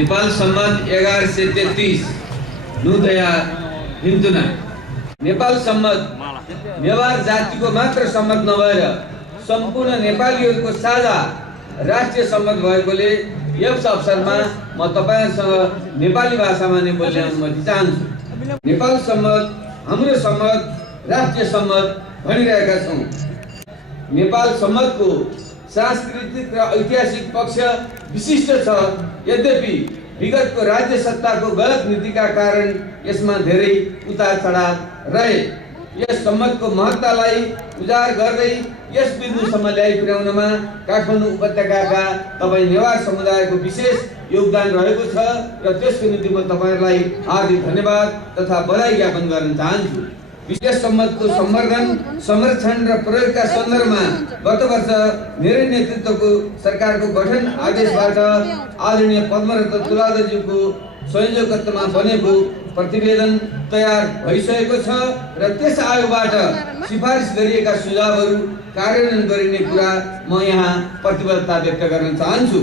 नेपाल सम्मत 1133 नुदया हिन्दुना नेपाल सम्मत नेवार जातिको मात्र सम्मत नभएर सम्पूर्ण नेपालीहरूको साझा राष्ट्रिय सम्मत भएकोले यस अवसरमा म तपाईहरुसँग नेपाली भाषामा नै बोल्न अनुमति चाहन्छु। नेपाल सम्मत हाम्रो सम्मत राष्ट्रिय सम्मत भनिरहेका छौं। नेपाल सम्मतको सांस्कृतिक र ऐतिहासिक पक्ष विशिष्ट छ, यद्यपि विगतको राज्य सत्ताको गलत नीतिका कारण यसमा धेरै उतार चढाव रहे। यस सम्मतको महत्तालाई उजागर गर्दै यस बिन्दुसम्म ल्याइ पुर्याउनमा काठमाडौँ उपत्यकाका तपाई नेवार समुदायको विशेष योगदान रहेको छ र त्यसको निम्ति म तपाईहरुलाई हार्दिक धन्यवाद तथा बधाई ज्ञापन गर्न चाहन्छु। विशेष सम्मतको संवर्धन, संरक्षण र प्रयोगका सन्दर्भमा गत वर्ष मेरै नेतृत्वको सरकारको गठन आदेशबाट आदरणीय पद्मरत्न तुलाधरज्यूको संयोजकत्वमा बनेको प्रतिवेदन तयार भइसकेको छ र त्यस आयोगबाट सिफारिस गरिएका सुझावहरू कार्यान्वयन गरिने कुरा म यहाँ प्रतिबद्धता व्यक्त गर्न चाहन्छु।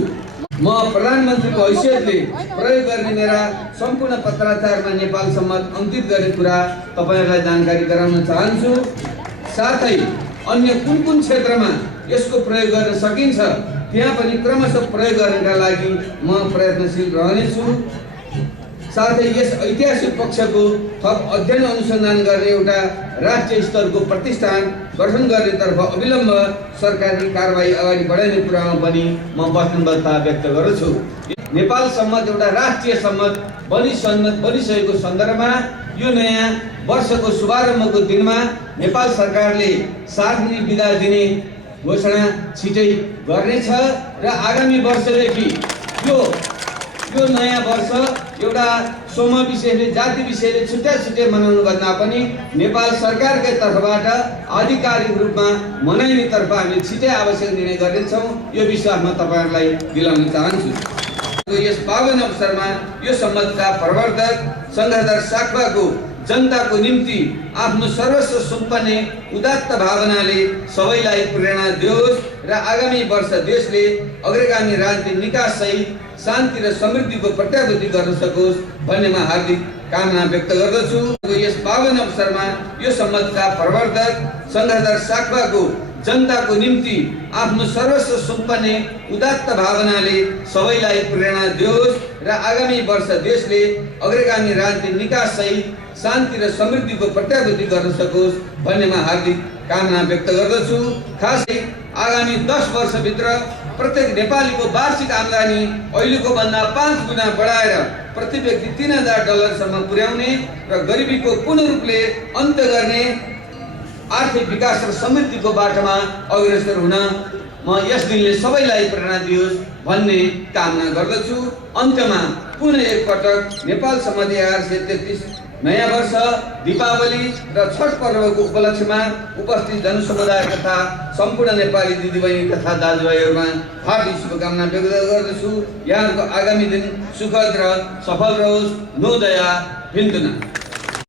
म प्रधानमन्त्रीको हैसियतले प्रयोग गर्ने मेरा सम्पूर्ण पत्राचारमा नेपाल सम्मत अंकित गर्ने कुरा तपाईहरुलाई जानकारी गराउन चाहन्छु। साथै अन्य कुन क्षेत्रमा यसको प्रयोग गर्न सकिन्छ त्यहाँ पनि क्रमशः प्रयोग गर्नका लागि म प्रयत्नशील रहनेछु। साथै यस ऐतिहासिक पक्षको थप अध्ययन अनुसन्धान गर्ने एउटा राष्ट्रिय स्तरको प्रतिष्ठान गठन गर्नेतर्फ अविलम्ब सरकारी कारबाही अगाडि बढाइने कुरामा पनि म वचनबद्धता व्यक्त गर्छु। नेपाल सम्मत एउटा राष्ट्रिय सम्मत बनिसकेको सन्दर्भमा यो नयाँ वर्षको शुभारम्भको दिनमा नेपाल सरकारले सार्वजनिक बिदा दिने घोषणा छिटै गर्नेछ र आगामी वर्षदेखि यो नयाँ वर्ष एउटा समूह विषयले जाति विषयले छुट्टै मनाउनु भन्दा पनि नेपाल सरकारकै तर्फबाट आधिकारिक रूपमा मनाइने तर्फ हामीले छिटै आवश्यक निर्णय गर्नेछौँ। यो विश्वास म तपाईहरुलाई दिलाउन चाहन्छु। यस पावन अवसरमा यो सम्मतका प्रवर्तक संघधर साखवाको जनताको निम्ति आफ्नो सर्वस्व सुम्पने उदात्त भावनाले सबैलाई प्रेरणा दियोस् र आगामी वर्ष देशले अग्रगामी राजनीतिक निकास सहित शान्ति र समृद्धिको प्रत्याभूति गर्न सकोस् भन्ने म हार्दिक कामना व्यक्त गर्दछु। यस पावन अवसरमा यो सम्मतका प्रवर्तक संघधर साखवाको जनताको निम्ति आफ्नो सर्वस्व सुम्पने उदात्त भावनाले सबैलाई प्रेरणा दियोस् र आगामी वर्ष देशले अग्रगामी राजनीतिक निकास सहित शान्ति र समृद्धिको प्रत्याभूति गर्न सकोस् भन्ने म हार्दिक कामना व्यक्त गर्दछु। खासै आगामी 10 वर्षभित्र प्रत्येक नेपालीको वार्षिक आम्दानी अहिलेको भन्दा 5 गुणा बढाएर प्रति व्यक्ति $3000 सम्म पुर्याउने र गरिबीको पूर्ण रूपले अन्त्य गर्ने आर्थिक विकास र समृद्धिको बाटोमा अग्रसर हुन म यस दिनले सबैलाई प्रेरणा दियोस् भन्ने कामना गर्दछु। अन्त्यमा पुनः एकपटक नेपाल सम्मत 1133 नयाँ वर्ष, दीपावली र छठ पर्वको उपलक्ष्यमा उपस्थित जनसमुदाय तथा सम्पूर्ण नेपाली दिदीबहिनी तथा दाजुभाइहरुमा हार्दिक शुभकामना व्यक्त गर्दछु। यहाँको आगामी दिन सुखद र सफल रहोस्। नुदया हिन्दुना।